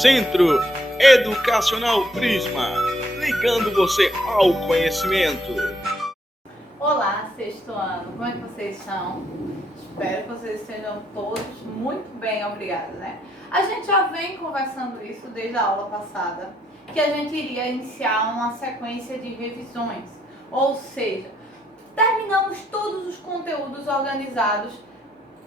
Centro Educacional Prisma, ligando você ao conhecimento. Olá, sexto ano, como é que vocês estão? Espero que vocês estejam todos muito bem, obrigada, né? A gente já vem conversando isso desde a aula passada, que a gente iria iniciar uma sequência de revisões, ou seja, terminamos todos os conteúdos organizados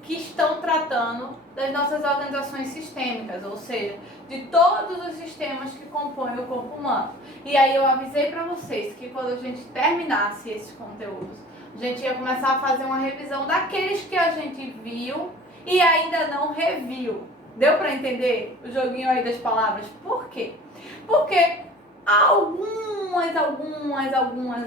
que estão tratando das nossas organizações sistêmicas, ou seja, de todos os sistemas que compõem o corpo humano. E aí eu avisei para vocês que quando a gente terminasse esses conteúdos, a gente ia começar a fazer uma revisão daqueles que a gente viu e ainda não reviu. Deu para entender o joguinho aí das palavras? Por quê? Porque algumas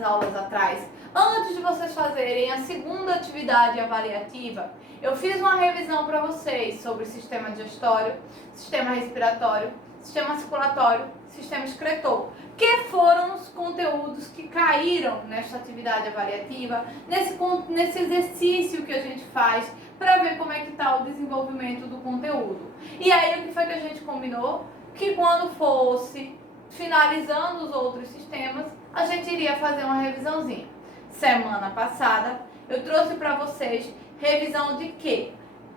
aulas atrás, antes de vocês fazerem a segunda atividade avaliativa, eu fiz uma revisão para vocês sobre sistema digestório, sistema respiratório, sistema circulatório, sistema excretor, que foram os conteúdos que caíram nesta atividade avaliativa, nesse exercício que a gente faz para ver como é que está o desenvolvimento do conteúdo. E aí o que foi que a gente combinou? Que quando fosse finalizando os outros sistemas, a gente iria fazer uma revisãozinha. Semana passada, eu trouxe para vocês revisão de quê?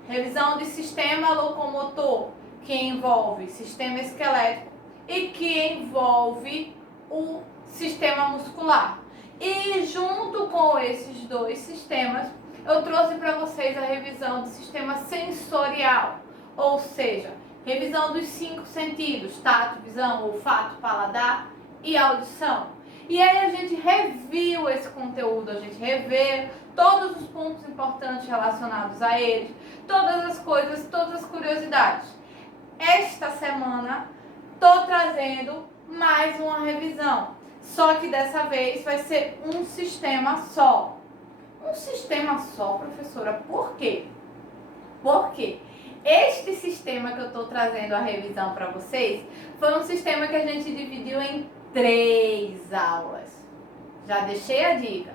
Revisão de sistema locomotor, que envolve sistema esquelético e que envolve o sistema muscular. E junto com esses dois sistemas, eu trouxe para vocês a revisão do sistema sensorial, ou seja, revisão dos 5 sentidos, tato, visão, olfato, paladar e audição. E aí a gente reviu esse conteúdo, a gente revê todos os pontos importantes relacionados a eles, todas as coisas, todas as curiosidades. Esta semana estou trazendo mais uma revisão, só que dessa vez vai ser um sistema só. Um sistema só, professora, por quê? Porque este sistema que eu estou trazendo a revisão para vocês foi um sistema que a gente dividiu em 3 aulas. Já deixei a dica.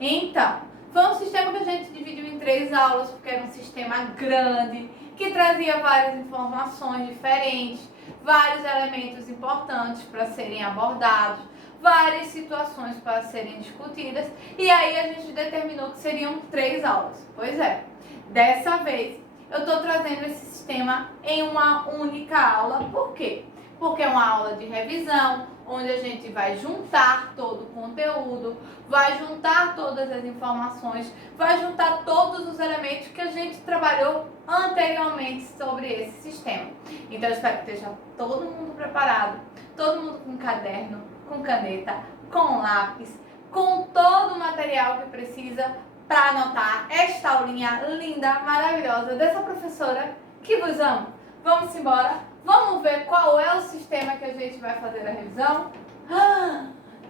Então, foi um sistema que a gente dividiu em 3 aulas, porque era um sistema grande, que trazia várias informações diferentes, vários elementos importantes para serem abordados, várias situações para serem discutidas, e aí a gente determinou que seriam 3 aulas. Pois é, dessa vez eu estou trazendo esse sistema em uma única aula. Por quê? Porque é uma aula de revisão, onde a gente vai juntar todo o conteúdo, vai juntar todas as informações, vai juntar todos os elementos que a gente trabalhou anteriormente sobre esse sistema. Então eu espero que esteja todo mundo preparado, todo mundo com caderno, com caneta, com lápis, com todo o material que precisa para anotar esta aulinha linda, maravilhosa dessa professora que vos amo. Vamos embora? Vamos ver qual é o sistema que a gente vai fazer a revisão?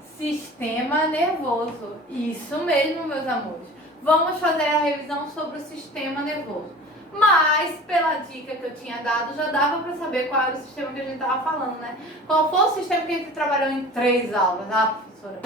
Sistema nervoso. Isso mesmo, meus amores. Vamos fazer a revisão sobre o sistema nervoso. Mas, pela dica que eu tinha dado, já dava para saber qual era o sistema que a gente estava falando, né? Qual foi o sistema que a gente trabalhou em 3 aulas? Professora,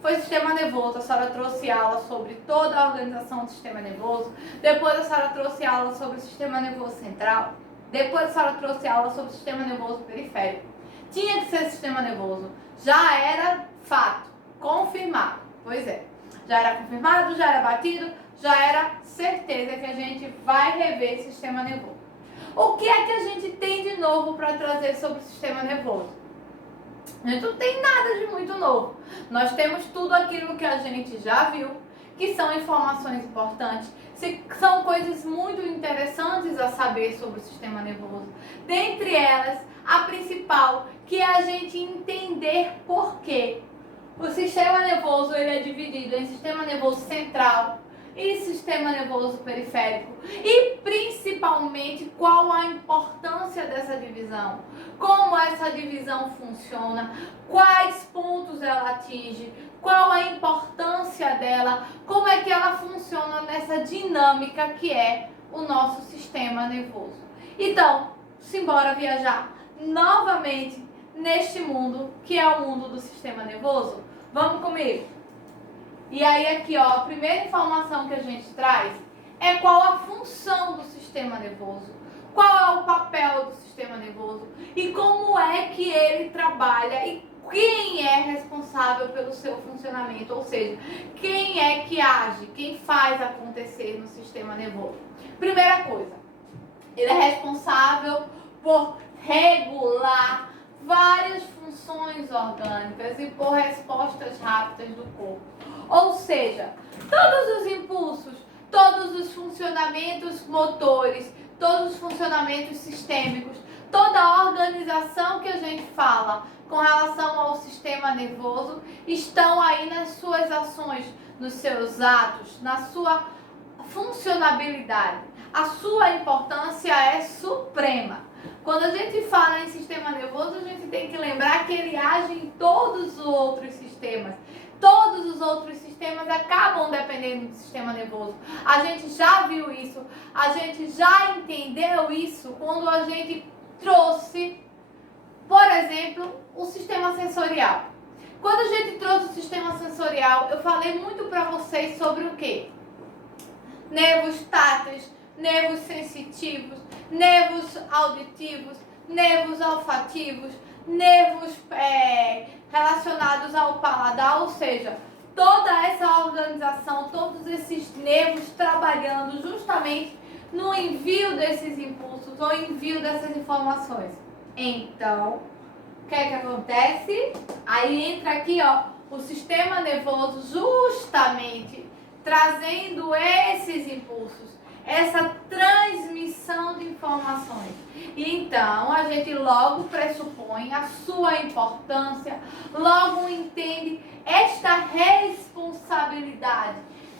foi o sistema nervoso. A senhora trouxe aula sobre toda a organização do sistema nervoso. Depois a senhora trouxe aula sobre o sistema nervoso central. Depois a senhora trouxe aula sobre o sistema nervoso periférico. Tinha que ser sistema nervoso. Já era fato, confirmado. Pois é, já era confirmado, já era batido, já era certeza que a gente vai rever o sistema nervoso. O que é que a gente tem de novo para trazer sobre o sistema nervoso? A gente não tem nada de muito novo. Nós temos tudo aquilo que a gente já viu, que são informações importantes, são coisas muito interessantes a saber sobre o sistema nervoso. Dentre elas, a principal, que é a gente entender por quê. O sistema nervoso ele é dividido em sistema nervoso central e sistema nervoso periférico. E principalmente qual a importância dessa divisão, como essa divisão funciona, quais pontos ela atinge, qual a importância dela, como é que ela funciona nessa dinâmica que é o nosso sistema nervoso. Então, simbora viajar novamente neste mundo que é o mundo do sistema nervoso? Vamos comigo? E aí aqui, ó, a primeira informação que a gente traz é qual a função do sistema nervoso. Qual é o papel do sistema sistema nervoso e como é que ele trabalha e quem é responsável pelo seu funcionamento, ou seja, quem é que age, quem faz acontecer no sistema nervoso. Primeira coisa, ele é responsável por regular várias funções orgânicas e por respostas rápidas do corpo. Ou seja, todos os impulsos, todos os funcionamentos motores, todos os funcionamentos sistêmicos, toda a organização que a gente fala com relação ao sistema nervoso estão aí nas suas ações, nos seus atos, na sua funcionabilidade. A sua importância é suprema. Quando a gente fala em sistema nervoso, a gente tem que lembrar que ele age em todos os outros sistemas. Todos os outros sistemas acabam dependendo do sistema nervoso. A gente já viu isso, a gente já entendeu isso quando a gente trouxe, por exemplo, o sistema sensorial. Quando a gente trouxe o sistema sensorial, eu falei muito para vocês sobre o quê? Nervos táteis, nervos sensitivos, nervos auditivos, nervos olfativos, nervos relacionados ao paladar, ou seja, toda essa organização, todos esses nervos trabalhando justamente no envio desses impulsos, no envio dessas informações. Então, o que é que acontece? Aí entra aqui, ó, o sistema nervoso justamente trazendo esses impulsos, essa transmissão de informações. Então, a gente logo pressupõe a sua importância, logo entende esta responsabilidade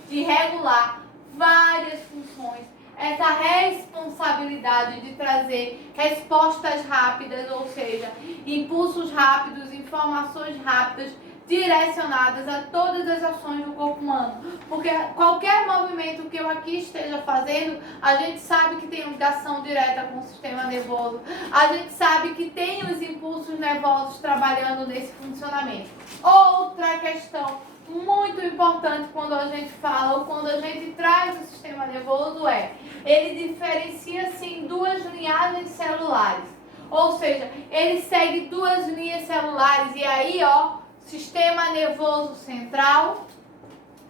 de regular várias funções, essa responsabilidade de trazer respostas rápidas, ou seja, impulsos rápidos, informações rápidas, direcionadas a todas as ações do corpo humano. Porque qualquer movimento que eu aqui esteja fazendo, a gente sabe que tem ligação direta com o sistema nervoso. A gente sabe que tem os impulsos nervosos trabalhando nesse funcionamento. Outra questão muito importante quando a gente fala ou quando a gente traz o sistema nervoso ele diferencia-se em duas linhagens celulares. Ou seja, ele segue duas linhas celulares e aí, ó, sistema nervoso central,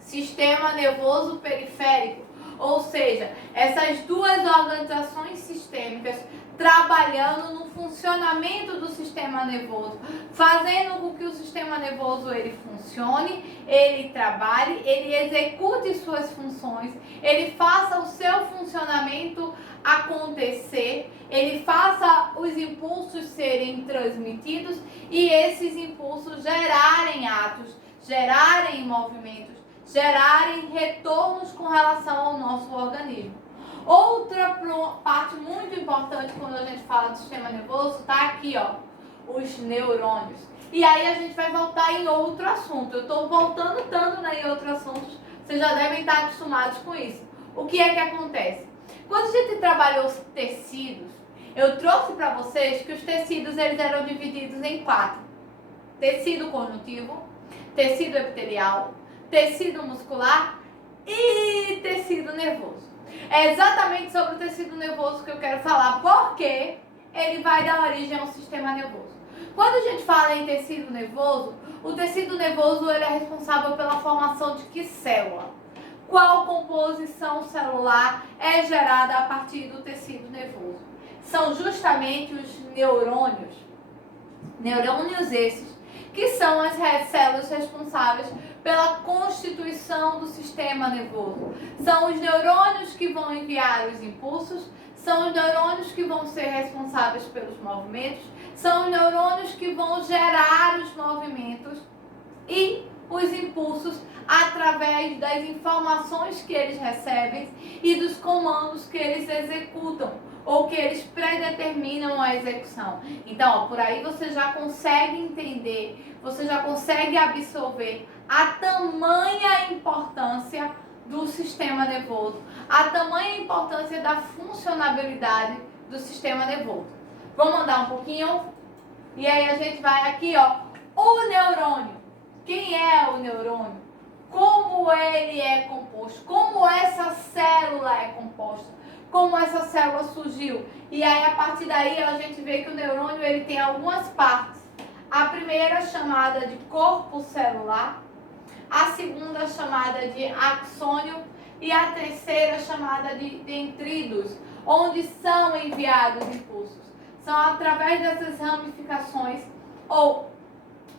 sistema nervoso periférico. Ou seja, essas duas organizações sistêmicas trabalhando no funcionamento do sistema nervoso, fazendo com que o sistema nervoso ele funcione, ele trabalhe, ele execute suas funções, ele faça o seu funcionamento acontecer, ele faça os impulsos serem transmitidos e esses impulsos gerarem atos, gerarem movimentos, gerarem retornos com relação ao nosso organismo. Outra parte muito importante quando a gente fala do sistema nervoso está aqui, ó, os neurônios. E aí a gente vai voltar em outro assunto. Eu estou voltando tanto em outros assuntos, vocês já devem estar acostumados com isso. O que é que acontece? Quando a gente trabalhou os tecidos, eu trouxe para vocês que os tecidos eles eram divididos em 4. Tecido conjuntivo, tecido epitelial, tecido muscular e tecido nervoso. É exatamente sobre o tecido nervoso que eu quero falar, porque ele vai dar origem ao sistema nervoso. Quando a gente fala em tecido nervoso, o tecido nervoso ele é responsável pela formação de que célula? Qual composição celular é gerada a partir do tecido nervoso? São justamente os neurônios. Neurônios esses que são as células responsáveis pela constituição do sistema nervoso. São os neurônios que vão enviar os impulsos, são os neurônios que vão ser responsáveis pelos movimentos, são os neurônios que vão gerar os movimentos e os impulsos através das informações que eles recebem e dos comandos que eles executam ou que eles predeterminam a execução. Então, ó, por aí você já consegue entender, você já consegue absorver a tamanha importância do sistema nervoso, a tamanha importância da funcionabilidade do sistema nervoso. Vamos andar um pouquinho? E aí a gente vai aqui, ó, o neurônio. Quem é o neurônio? Como ele é composto? Como essa célula é composta? como essa célula surgiu. E aí, a partir daí, a gente vê que o neurônio ele tem algumas partes. A primeira chamada de corpo celular, a segunda chamada de axônio e a terceira chamada de dendritos, onde são enviados impulsos. São através dessas ramificações ou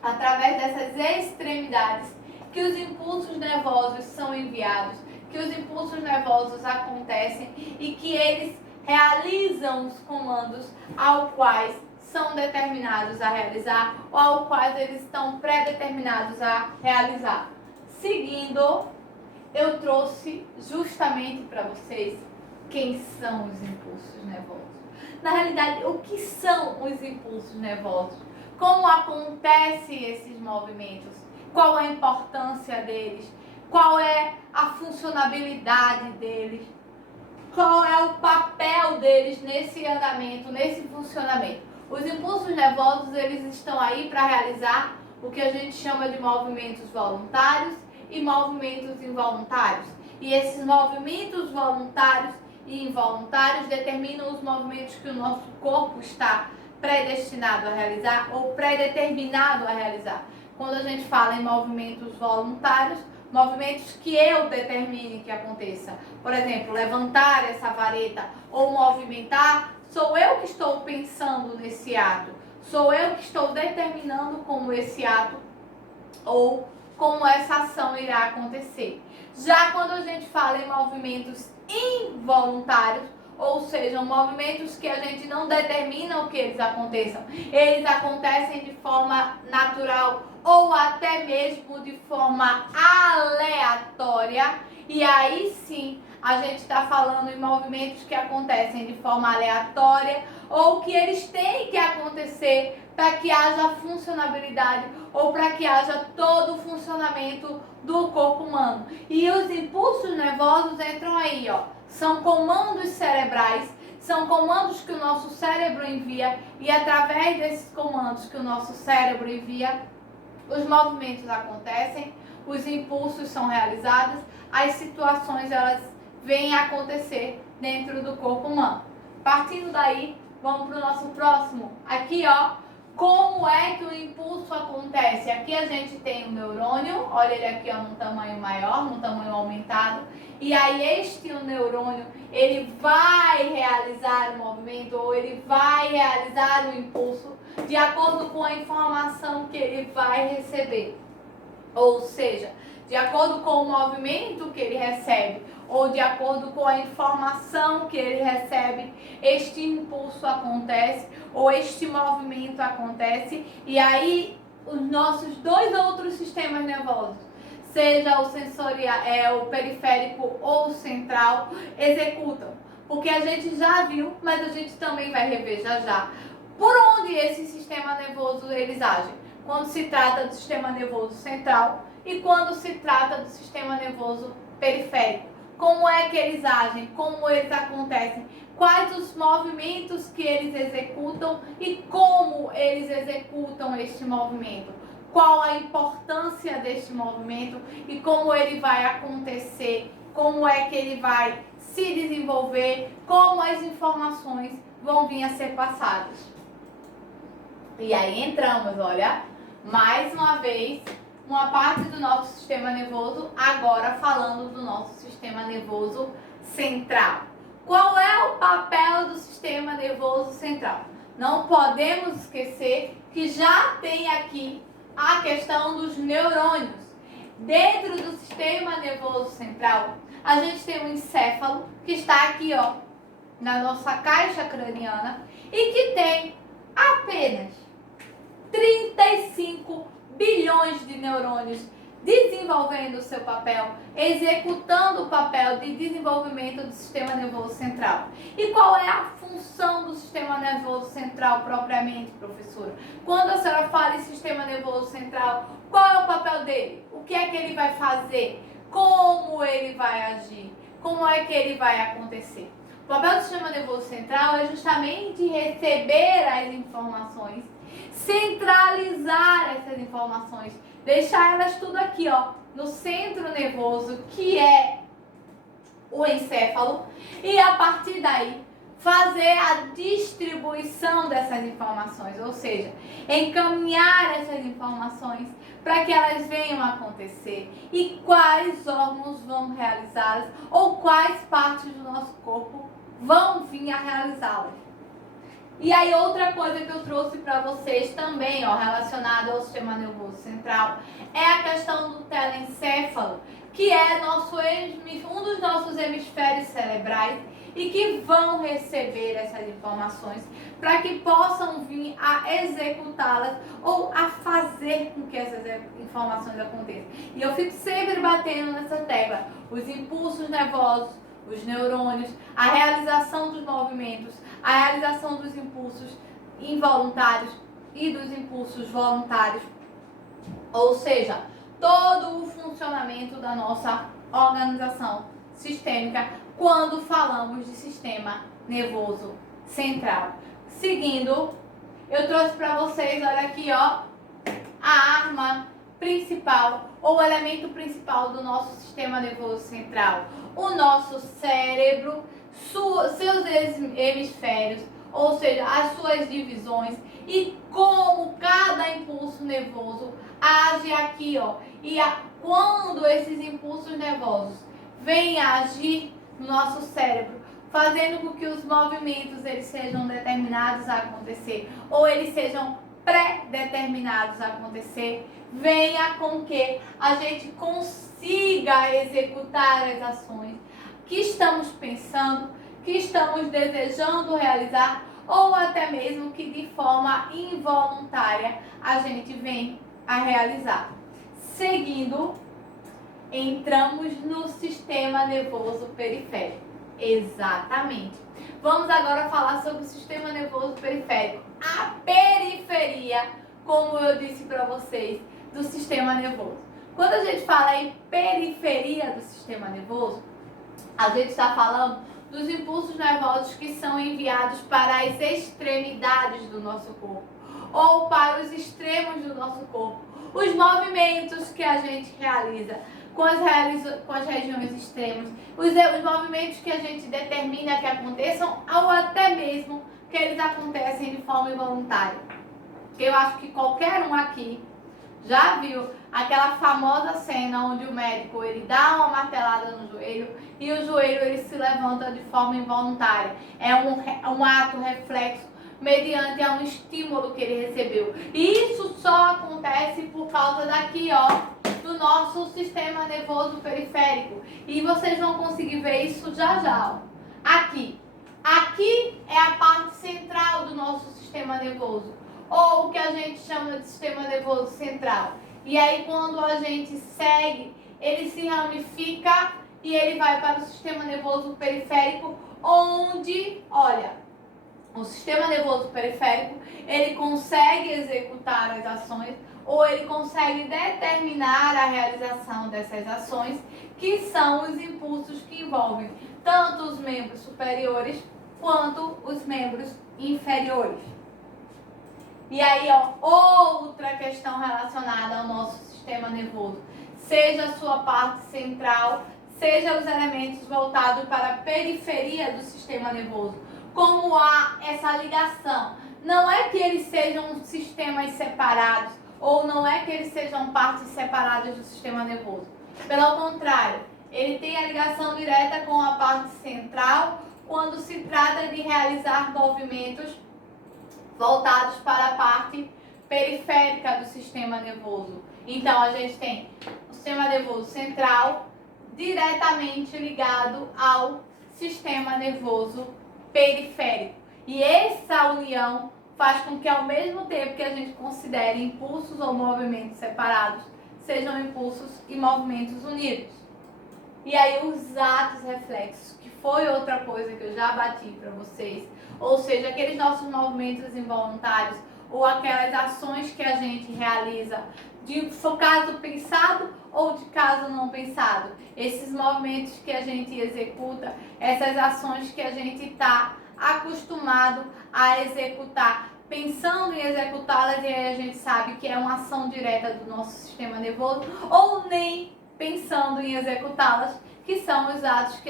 através dessas extremidades que os impulsos nervosos são enviados, que os impulsos nervosos acontecem e que eles realizam os comandos ao quais são determinados a realizar ou ao quais eles estão pré-determinados a realizar. Seguindo, eu trouxe justamente para vocês quem são os impulsos nervosos. Na realidade, o que são os impulsos nervosos? Como acontecem esses movimentos? Qual a importância deles? Qual é a funcionabilidade deles? Qual é o papel deles nesse andamento, nesse funcionamento? Os impulsos nervosos, eles estão aí para realizar o que a gente chama de movimentos voluntários e movimentos involuntários. E esses movimentos voluntários e involuntários determinam os movimentos que o nosso corpo está predestinado a realizar ou predeterminado a realizar. Quando a gente fala em movimentos voluntários, movimentos que eu determine que aconteça. Por exemplo, levantar essa vareta ou movimentar, sou eu que estou pensando nesse ato. Sou eu que estou determinando como esse ato ou como essa ação irá acontecer. Já quando a gente fala em movimentos involuntários, ou seja, movimentos que a gente não determina o que eles aconteçam, eles acontecem de forma natural ou até mesmo de forma aleatória, e aí sim a gente está falando em movimentos que acontecem de forma aleatória ou que eles têm que acontecer para que haja funcionabilidade ou para que haja todo o funcionamento do corpo humano. E os impulsos nervosos entram aí, ó. São comandos cerebrais, são comandos que o nosso cérebro envia e através desses comandos que o nosso cérebro envia, os movimentos acontecem, os impulsos são realizados, as situações elas vêm a acontecer dentro do corpo humano. Partindo daí, vamos para o nosso próximo. Aqui, ó, como é que o impulso acontece? Aqui a gente tem o neurônio, olha ele aqui ó, num tamanho maior, num tamanho aumentado. E aí o neurônio, ele vai realizar o movimento ou ele vai realizar o impulso de acordo com a informação que ele vai receber. Ou seja, de acordo com o movimento que ele recebe ou de acordo com a informação que ele recebe, este impulso acontece ou este movimento acontece e aí os nossos dois outros sistemas nervosos, seja o sensorial, o periférico ou o central, executam. Porque a gente já viu, mas a gente também vai rever já já. Por onde esse sistema nervoso eles agem? Quando se trata do sistema nervoso central e quando se trata do sistema nervoso periférico. Como é que eles agem? Como eles acontecem? Quais os movimentos que eles executam e como eles executam este movimento? Qual a importância deste movimento e como ele vai acontecer? Como é que ele vai se desenvolver? Como as informações vão vir a ser passadas? E aí entramos, olha, mais uma vez, uma parte do nosso sistema nervoso, agora falando do nosso sistema nervoso central. Qual é o papel do sistema nervoso central? Não podemos esquecer que já tem aqui a questão dos neurônios. Dentro do sistema nervoso central, a gente tem um encéfalo que está aqui, ó, na nossa caixa craniana e que tem apenas 35 bilhões de neurônios desenvolvendo o seu papel, executando o papel de desenvolvimento do sistema nervoso central. E qual é a função do sistema nervoso central propriamente, professora? Quando a senhora fala em sistema nervoso central, qual é o papel dele? O que é que ele vai fazer? Como ele vai agir? Como é que ele vai acontecer? O papel do sistema nervoso central é justamente receber as informações, centralizar essas informações, deixar elas tudo aqui, ó, no centro nervoso, que é o encéfalo, e a partir daí fazer a distribuição dessas informações, ou seja, encaminhar essas informações para que elas venham a acontecer e quais órgãos vão realizá-las ou quais partes do nosso corpo vão vir a realizá-las. E aí outra coisa que eu trouxe para vocês também, ó, relacionado ao sistema nervoso central, é a questão do telencéfalo, que é um dos nossos hemisférios cerebrais e que vão receber essas informações para que possam vir a executá-las ou a fazer com que essas informações aconteçam. E eu fico sempre batendo nessa tecla, os impulsos nervosos, os neurônios, a realização dos movimentos, a realização dos impulsos involuntários e dos impulsos voluntários, ou seja, todo o funcionamento da nossa organização sistêmica quando falamos de sistema nervoso central. Seguindo, eu trouxe para vocês, olha aqui, ó, a arma principal ou o elemento principal do nosso sistema nervoso central, o nosso cérebro, seus hemisférios, ou seja, as suas divisões e como cada impulso nervoso age aqui, ó. E quando esses impulsos nervosos vêm a agir no nosso cérebro, fazendo com que os movimentos eles sejam determinados a acontecer ou eles sejam pré-determinados a acontecer, venha com que a gente consiga executar as ações que estamos pensando, que estamos desejando realizar ou até mesmo que de forma involuntária a gente vem a realizar. Seguindo, entramos no sistema nervoso periférico. Exatamente. Vamos agora falar sobre o sistema nervoso periférico. A periferia, como eu disse para vocês, do sistema nervoso. Quando a gente fala em periferia do sistema nervoso, a gente está falando dos impulsos nervosos que são enviados para as extremidades do nosso corpo ou para os extremos do nosso corpo. Os movimentos que a gente realiza com as regiões extremas, os movimentos que a gente determina que aconteçam ou até mesmo que eles acontecem de forma involuntária. Eu acho que qualquer um aqui já viu aquela famosa cena onde o médico ele dá uma martelada no joelho e o joelho ele se levanta de forma involuntária. É um ato reflexo mediante a um estímulo que ele recebeu. E isso só acontece por causa daqui, ó, do nosso sistema nervoso periférico. E vocês vão conseguir ver isso já já, ó. Aqui. Aqui é a parte central do nosso sistema nervoso, ou o que a gente chama de sistema nervoso central. E aí quando a gente segue, ele se ramifica e ele vai para o sistema nervoso periférico, onde, olha, o sistema nervoso periférico, ele consegue executar as ações ou ele consegue determinar a realização dessas ações, que são os impulsos que envolvem tanto os membros superiores quanto os membros inferiores. E aí, ó, outra questão relacionada ao nosso sistema nervoso, seja a sua parte central, seja os elementos voltados para a periferia do sistema nervoso. Como há essa ligação, não é que eles sejam sistemas separados, ou não é que eles sejam partes separadas do sistema nervoso. Pelo contrário, ele tem a ligação direta com a parte central quando se trata de realizar movimentos voltados para a parte periférica do sistema nervoso. Então, a gente tem o sistema nervoso central diretamente ligado ao sistema nervoso periférico. E essa união faz com que, ao mesmo tempo que a gente considere impulsos ou movimentos separados, sejam impulsos e movimentos unidos. E aí os atos reflexos, que foi outra coisa que eu já bati para vocês, ou seja, aqueles nossos movimentos involuntários ou aquelas ações que a gente realiza de caso pensado ou de caso não pensado. Esses movimentos que a gente executa, essas ações que a gente está acostumado a executar, pensando em executá-las, e aí a gente sabe que é uma ação direta do nosso sistema nervoso, ou nem pensando em executá-las, que são os atos que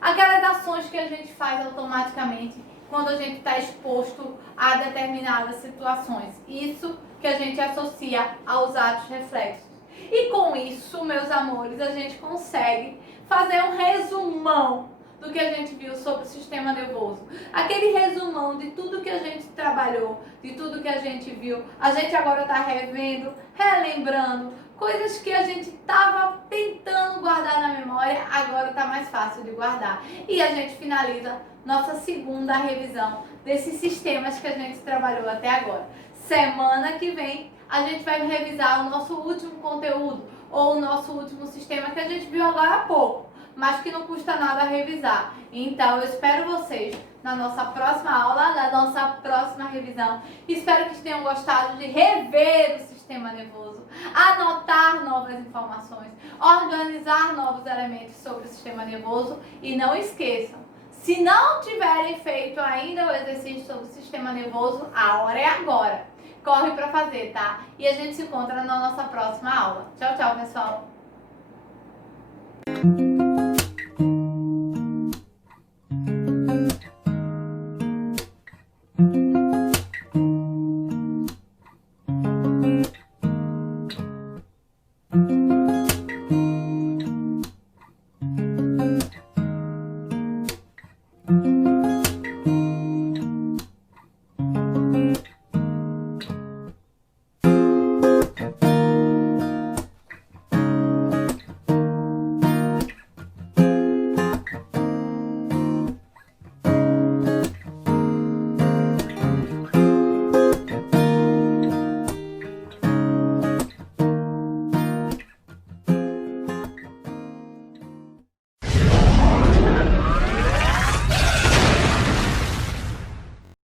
aquelas ações que a gente faz automaticamente quando a gente está exposto a determinadas situações. Isso que a gente associa aos atos reflexos. E com isso, meus amores, a gente consegue fazer um resumão do que a gente viu sobre o sistema nervoso. Aquele resumão de tudo que a gente trabalhou, de tudo que a gente viu. A gente agora está revendo, relembrando, coisas que a gente estava tentando guardar na memória, agora está mais fácil de guardar. E a gente finaliza nossa segunda revisão desses sistemas que a gente trabalhou até agora. Semana que vem a gente vai revisar o nosso último conteúdo ou o nosso último sistema que a gente viu agora há pouco, mas que não custa nada revisar. Então eu espero vocês na nossa próxima aula, na nossa próxima revisão. Espero que tenham gostado de rever o sistema nervoso, anotar novas informações, organizar novos elementos sobre o sistema nervoso e não esqueçam, se não tiverem feito ainda o exercício sobre o sistema nervoso, a hora é agora. Corre para fazer, tá? E a gente se encontra na nossa próxima aula. Tchau, tchau, pessoal!